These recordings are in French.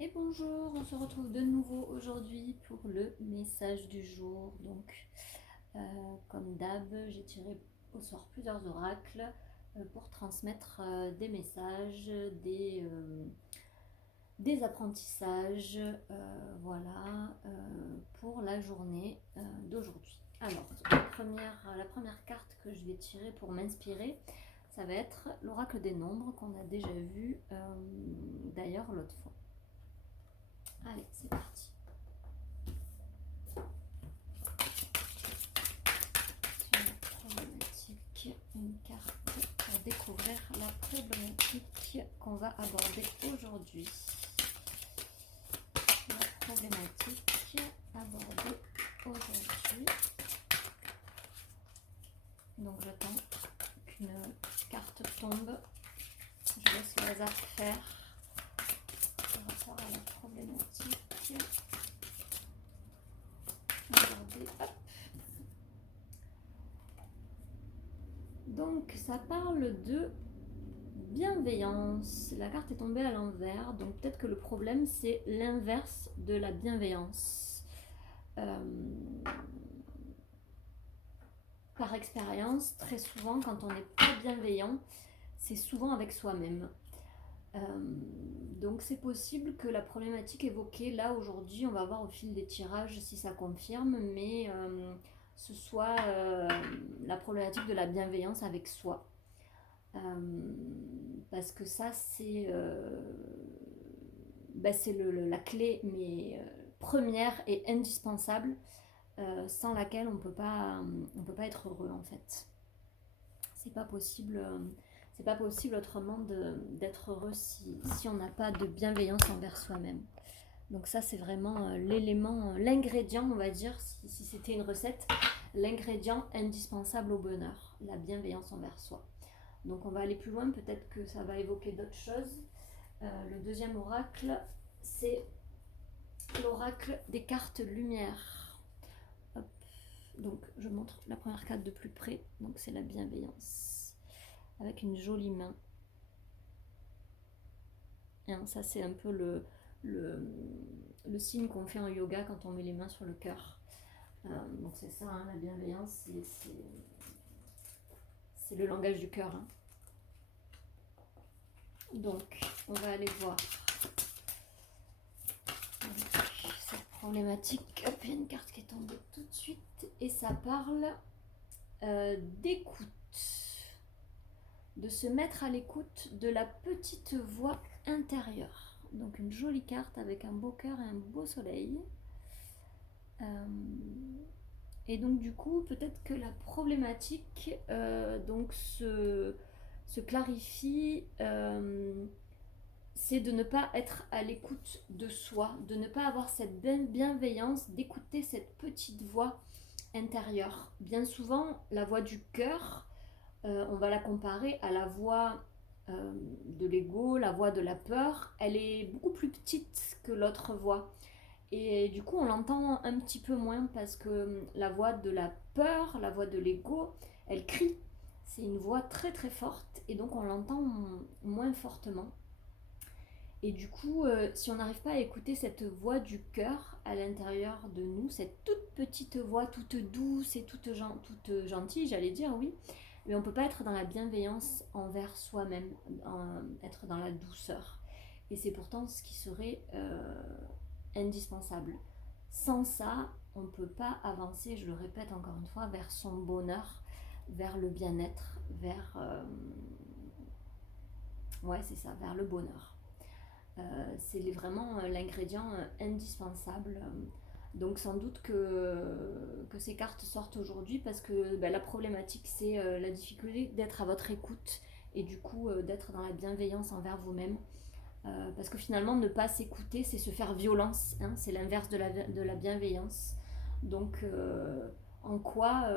Et bonjour, on se retrouve de nouveau aujourd'hui pour le message du jour. Donc, comme d'hab, j'ai tiré au sort plusieurs oracles pour transmettre des messages, des apprentissages, voilà, pour la journée d'aujourd'hui. Alors, la première carte que je vais tirer pour m'inspirer, ça va être l'oracle des nombres qu'on a déjà vu d'ailleurs l'autre fois. Allez, c'est parti. Problématique, une carte pour découvrir la problématique qu'on va aborder aujourd'hui. La problématique abordée aujourd'hui. Donc j'attends qu'une carte tombe. Je laisse le hasard faire par rapport à la problématique. Regardez, hop. Donc ça parle de bienveillance. La carte est tombée à l'envers, donc peut-être que le problème c'est l'inverse de la bienveillance. Par expérience, très souvent quand on n'est pas bienveillant, c'est souvent avec soi-même. Donc c'est possible que la problématique évoquée là aujourd'hui, on va voir au fil des tirages si ça confirme, mais ce soit la problématique de la bienveillance avec soi. Parce que ça c'est la clé mais première et indispensable, sans laquelle on peut pas être heureux en fait. C'est pas possible, c'est pas possible autrement d'être heureux si on n'a pas de bienveillance envers soi-même. Donc ça c'est vraiment l'élément, l'ingrédient on va dire, si c'était une recette, l'ingrédient indispensable au bonheur, la bienveillance envers soi. Donc on va aller plus loin, peut-être que ça va évoquer d'autres choses. Le deuxième oracle, c'est l'oracle des cartes lumière. Hop. Donc je montre la première carte de plus près, donc c'est la bienveillance, avec une jolie main. Hein, ça c'est un peu le signe qu'on fait en yoga quand on met les mains sur le cœur. Donc c'est ça, hein, la bienveillance, c'est le langage du cœur. Hein. Donc on va aller voir cette problématique. Hop, il y a une carte qui est tombée tout de suite et ça parle d'écoute, de se mettre à l'écoute de la petite voix intérieure. Donc une jolie carte avec un beau cœur et un beau soleil. Et donc du coup, peut-être que la problématique donc se clarifie, c'est de ne pas être à l'écoute de soi, de ne pas avoir cette bienveillance, d'écouter cette petite voix intérieure. Bien souvent, la voix du cœur, on va la comparer à la voix de l'ego, la voix de la peur. Elle est beaucoup plus petite que l'autre voix. Et du coup, on l'entend un petit peu moins parce que la voix de la peur, la voix de l'ego, elle crie. C'est une voix très très forte et donc on l'entend moins fortement. Et du coup, si on n'arrive pas à écouter cette voix du cœur à l'intérieur de nous, cette toute petite voix toute douce et toute gentille, j'allais dire, oui, mais on ne peut pas être dans la bienveillance envers soi-même, être dans la douceur. Et c'est pourtant ce qui serait indispensable. Sans ça, on ne peut pas avancer, je le répète encore une fois, vers son bonheur, vers le bien-être, ouais, c'est ça, vers le bonheur. C'est vraiment l'ingrédient indispensable. Donc sans doute que ces cartes sortent aujourd'hui parce que la problématique c'est la difficulté d'être à votre écoute et du coup d'être dans la bienveillance envers vous-même. Parce que finalement ne pas s'écouter c'est se faire violence, hein, c'est l'inverse de la bienveillance. Donc en quoi,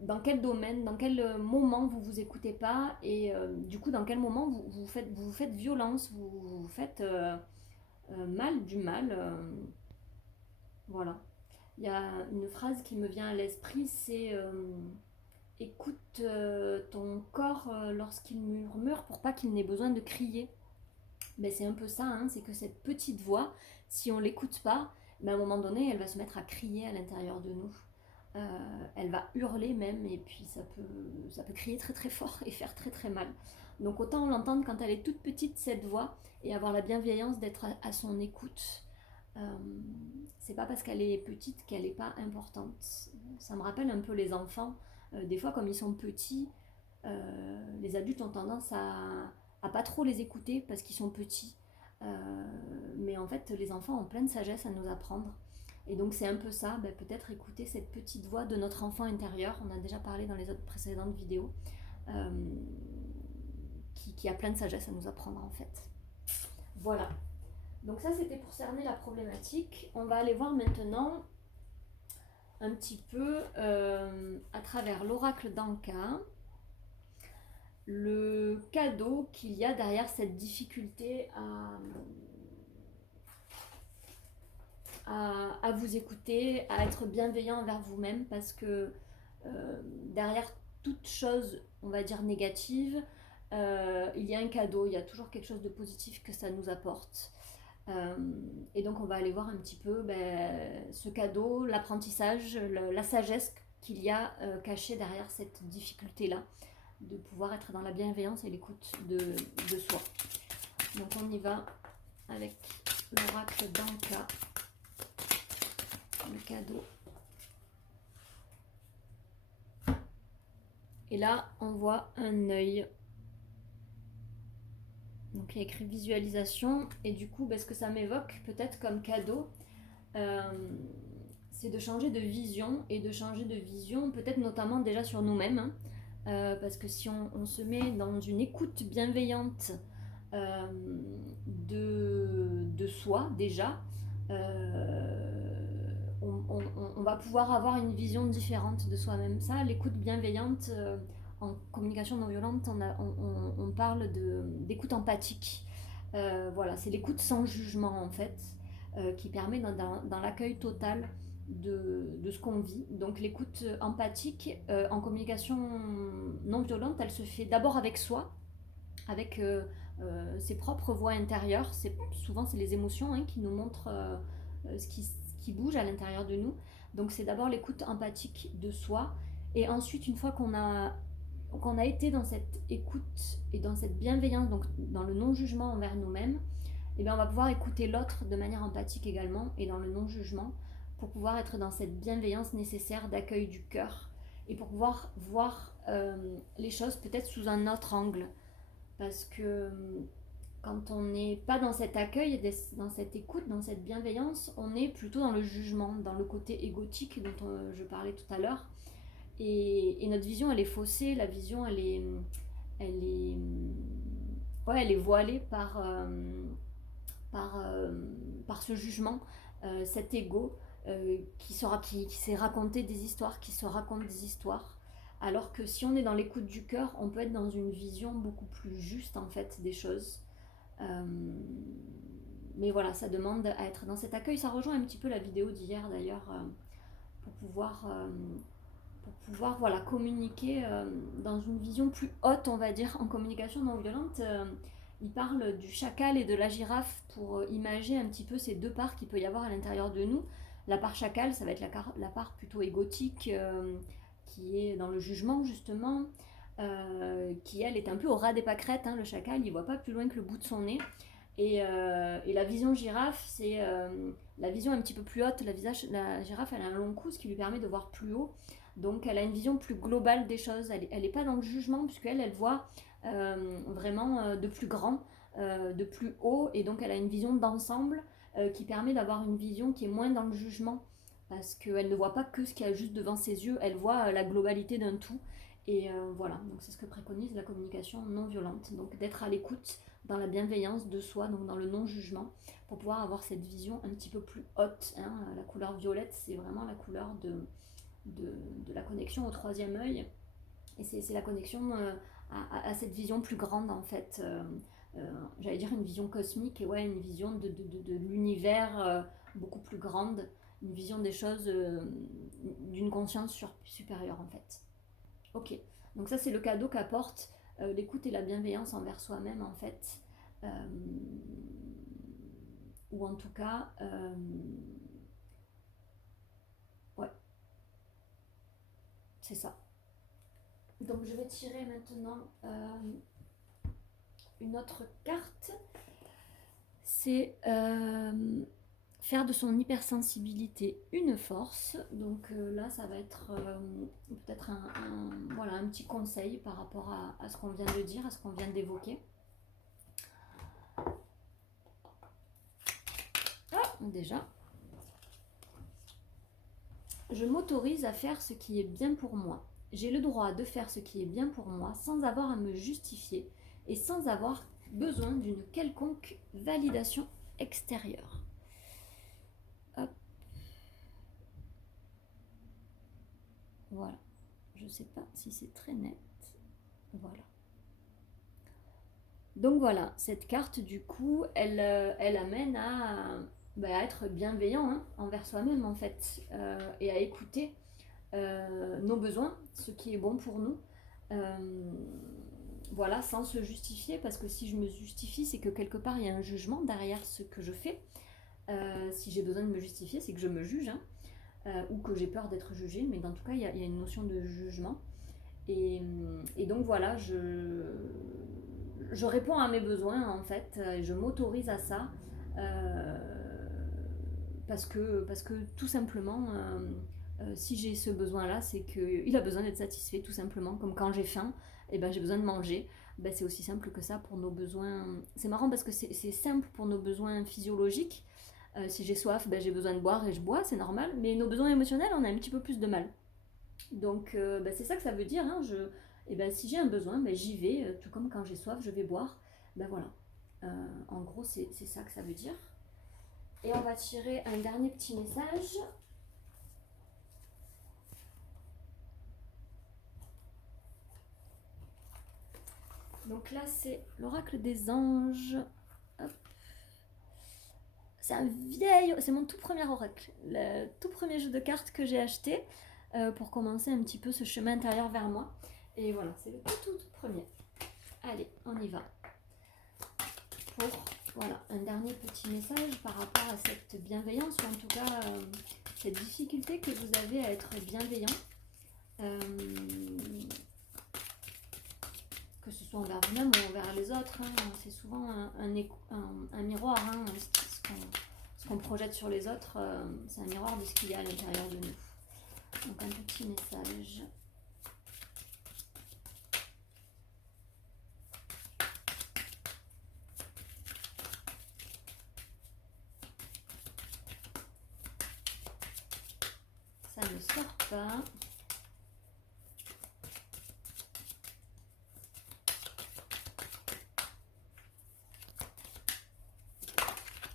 dans quel domaine, dans quel moment vous vous écoutez pas et du coup dans quel moment vous faites violence, vous faites du mal. Voilà. Il y a une phrase qui me vient à l'esprit, c'est écoute ton corps lorsqu'il murmure pour pas qu'il n'ait besoin de crier. Ben, c'est un peu ça, hein, c'est que cette petite voix, si on l'écoute pas, ben, à un moment donné, elle va se mettre à crier à l'intérieur de nous. Elle va hurler même, et puis ça peut crier très très fort et faire très très mal. Donc autant l'entendre quand elle est toute petite, cette voix, et avoir la bienveillance d'être à son écoute. Euh, c'est pas parce qu'elle est petite qu'elle n'est pas importante. Ça me rappelle un peu les enfants. Des fois, comme ils sont petits, les adultes ont tendance à pas trop les écouter parce qu'ils sont petits. Mais en fait, les enfants ont plein de sagesse à nous apprendre. Et donc c'est un peu ça, ben, peut-être écouter cette petite voix de notre enfant intérieur, on a déjà parlé dans les autres précédentes vidéos, euh, qui a plein de sagesse à nous apprendre en fait. Voilà, donc ça c'était pour cerner la problématique. On va aller voir maintenant un petit peu à travers l'oracle d'Anka, le cadeau qu'il y a derrière cette difficulté à vous écouter, à être bienveillant envers vous-même, parce que derrière toute chose, on va dire négative, il y a un cadeau, il y a toujours quelque chose de positif que ça nous apporte. Et donc on va aller voir un petit peu ce cadeau, l'apprentissage, la sagesse qu'il y a cachée derrière cette difficulté-là, de pouvoir être dans la bienveillance et l'écoute de soi. Donc on y va avec l'oracle d'Anka, le cadeau. Et là, on voit un œil. Donc il y a écrit visualisation. Et du coup, ce que ça m'évoque peut-être comme cadeau, c'est de changer de vision. Et de changer de vision peut-être notamment déjà sur nous-mêmes. Hein, parce que si on se met dans une écoute bienveillante de soi déjà, on va pouvoir avoir une vision différente de soi-même. Ça, l'écoute bienveillante, en communication non violente, on parle d'écoute empathique. Voilà, c'est l'écoute sans jugement en fait, qui permet dans l'accueil total de ce qu'on vit. Donc l'écoute empathique en communication non violente, elle se fait d'abord avec soi, avec ses propres voix intérieures. Souvent c'est les émotions hein, qui nous montrent ce qui bouge à l'intérieur de nous. Donc c'est d'abord l'écoute empathique de soi, et ensuite une fois qu'on a été dans cette écoute et dans cette bienveillance, donc dans le non-jugement envers nous-mêmes, et bien on va pouvoir écouter l'autre de manière empathique également et dans le non-jugement, pour pouvoir être dans cette bienveillance nécessaire d'accueil du cœur et pour pouvoir voir les choses peut-être sous un autre angle. Parce que quand on n'est pas dans cet accueil, dans cette écoute, dans cette bienveillance, on est plutôt dans le jugement, dans le côté égotique dont je parlais tout à l'heure. Et notre vision, elle est faussée, la vision, elle est, elle est voilée par, par ce jugement, cet ego qui s'est raconté des histoires, qui se raconte des histoires. Alors que si on est dans l'écoute du cœur, on peut être dans une vision beaucoup plus juste en fait des choses. Euh, mais voilà, ça demande à être dans cet accueil. Ça rejoint un petit peu la vidéo d'hier d'ailleurs, pour pouvoir voilà, communiquer dans une vision plus haute, on va dire, en communication non violente. Il parle du chacal et de la girafe pour imager un petit peu ces deux parts qu'il peut y avoir à l'intérieur de nous. La part chacal, ça va être la part plutôt égotique, qui est dans le jugement justement, qui elle est un peu au ras des pâquerettes. Hein, le chacal, il voit pas plus loin que le bout de son nez. Et la vision girafe, c'est la vision un petit peu plus haute. La girafe, elle a un long cou, ce qui lui permet de voir plus haut. Donc elle a une vision plus globale des choses. Elle n'est pas dans le jugement, puisqu'elle voit vraiment de plus grand, de plus haut. Et donc elle a une vision d'ensemble qui permet d'avoir une vision qui est moins dans le jugement. Parce qu'elle ne voit pas que ce qu'il y a juste devant ses yeux, elle voit la globalité d'un tout. Et voilà, donc c'est ce que préconise la communication non violente. Donc d'être à l'écoute, dans la bienveillance de soi, donc dans le non-jugement, pour pouvoir avoir cette vision un petit peu plus haute. Hein. La couleur violette, c'est vraiment la couleur de la connexion au troisième œil. Et c'est la connexion à cette vision plus grande, en fait. J'allais dire une vision cosmique, et ouais, une vision de l'univers beaucoup plus grande, une vision des choses d'une conscience supérieure, en fait. Ok, donc ça c'est le cadeau qu'apporte l'écoute et la bienveillance envers soi-même en fait. ou en tout cas, ouais, c'est ça. Donc je vais tirer maintenant une autre carte. C'est faire de son hypersensibilité une force. Donc là, ça va être peut-être voilà, un petit conseil par rapport à ce qu'on vient de dire, à ce qu'on vient d'évoquer. Ah, déjà. Je m'autorise à faire ce qui est bien pour moi. J'ai le droit de faire ce qui est bien pour moi sans avoir à me justifier et sans avoir besoin d'une quelconque validation extérieure. Hop. Voilà. Je ne sais pas si c'est très net. Voilà. Donc voilà, cette carte du coup, elle amène à être bienveillant envers soi-même en fait, et à écouter nos besoins, ce qui est bon pour nous. Voilà, sans se justifier, parce que si je me justifie, c'est que quelque part il y a un jugement derrière ce que je fais. Si j'ai besoin de me justifier, c'est que je me juge, ou que j'ai peur d'être jugée, mais dans tout cas, il y a une notion de jugement. Et donc voilà, je réponds à mes besoins en fait, et je m'autorise à ça, euh, parce que tout simplement, si j'ai ce besoin-là, c'est qu'il a besoin d'être satisfait, tout simplement. Comme quand j'ai faim, et ben j'ai besoin de manger. Ben c'est aussi simple que ça pour nos besoins. C'est marrant parce que c'est simple pour nos besoins physiologiques. Si j'ai soif, ben j'ai besoin de boire et je bois, c'est normal. Mais nos besoins émotionnels, on a un petit peu plus de mal. Donc ben c'est ça que ça veut dire. Et ben, si j'ai un besoin, ben, j'y vais. Tout comme quand j'ai soif, je vais boire. Ben voilà. En gros, c'est ça que ça veut dire. Et on va tirer un dernier petit message. Donc là, c'est l'oracle des anges. Hop. C'est mon tout premier oracle, le tout premier jeu de cartes que j'ai acheté pour commencer un petit peu ce chemin intérieur vers moi. Et voilà, c'est le tout premier. Allez, on y va. Pour voilà, un dernier petit message par rapport à cette bienveillance, ou en tout cas cette difficulté que vous avez à être bienveillant. Que ce soit envers vous-même ou envers les autres, c'est souvent un miroir, ce qu'on projette sur les autres, c'est un miroir de ce qu'il y a à l'intérieur de nous. Donc un petit message. Ça ne sort pas.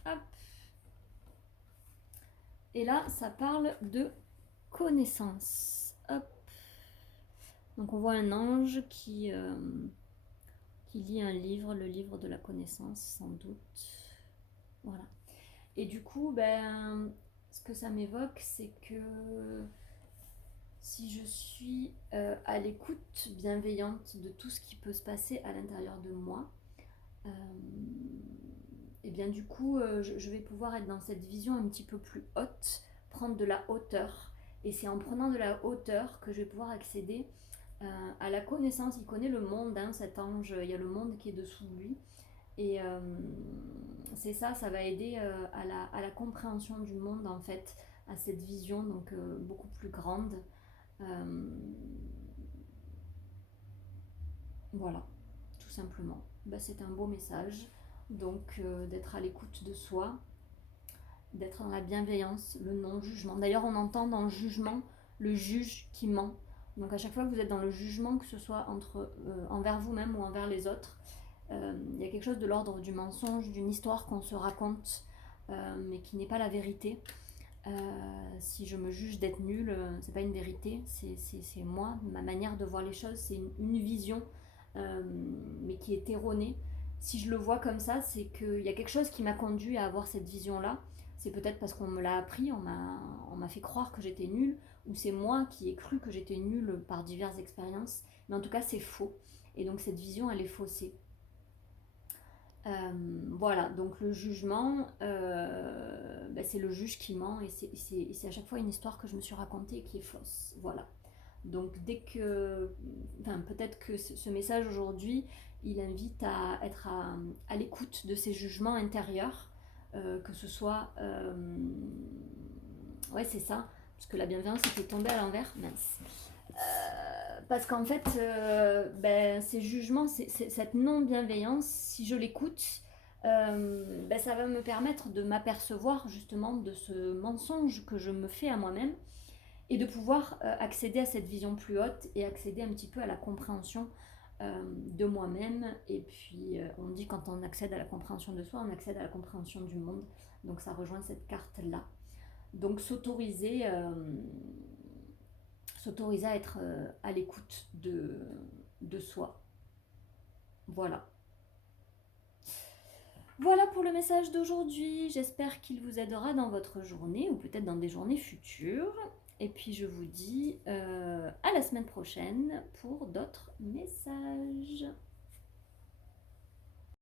Hop. Et là, ça parle de connaissance. Hop. Donc on voit un ange qui lit un livre, le livre de la connaissance, sans doute. Voilà. Et du coup, ben, ce que ça m'évoque, c'est que si je suis à l'écoute bienveillante de tout ce qui peut se passer à l'intérieur de moi, et bien du coup, je vais pouvoir être dans cette vision un petit peu plus haute, prendre de la hauteur. Et c'est en prenant de la hauteur que je vais pouvoir accéder à la connaissance. Il connaît le monde, cet ange, il y a le monde qui est dessous de lui. Et c'est ça va aider à la compréhension du monde en fait, à cette vision donc beaucoup plus grande. Voilà, tout simplement. Bah, c'est un beau message, donc d'être à l'écoute de soi, d'être dans la bienveillance, le non-jugement. D'ailleurs, on entend dans le jugement le juge qui ment. Donc à chaque fois que vous êtes dans le jugement, que ce soit envers vous-même ou envers les autres, il y a quelque chose de l'ordre du mensonge, d'une histoire qu'on se raconte, mais qui n'est pas la vérité. Si je me juge d'être nulle, c'est pas une vérité, c'est moi, ma manière de voir les choses, c'est une vision, mais qui est erronée. Si je le vois comme ça, c'est qu'il y a quelque chose qui m'a conduit à avoir cette vision-là. C'est peut-être parce qu'on me l'a appris, on m'a fait croire que j'étais nulle, ou c'est moi qui ai cru que j'étais nulle par diverses expériences. Mais en tout cas, c'est faux. Et donc cette vision, elle est faussée. Voilà, donc le jugement, c'est le juge qui ment et c'est à chaque fois une histoire que je me suis racontée qui est fausse. Voilà. Donc dès que, enfin peut-être que ce message aujourd'hui, il invite à être à l'écoute de ses jugements intérieurs, que ce soit, ouais c'est ça, parce que la bienveillance était tombée à l'envers, mince. Parce qu'en fait, ces jugements, cette non-bienveillance, si je l'écoute, ça va me permettre de m'apercevoir justement de ce mensonge que je me fais à moi-même et de pouvoir accéder à cette vision plus haute et accéder un petit peu à la compréhension de moi-même. Et puis, on dit quand on accède à la compréhension de soi, on accède à la compréhension du monde. Donc, ça rejoint cette carte-là. Donc, s'autoriser à être à l'écoute de soi. Voilà. Voilà pour le message d'aujourd'hui. J'espère qu'il vous aidera dans votre journée ou peut-être dans des journées futures. Et puis je vous dis à la semaine prochaine pour d'autres messages.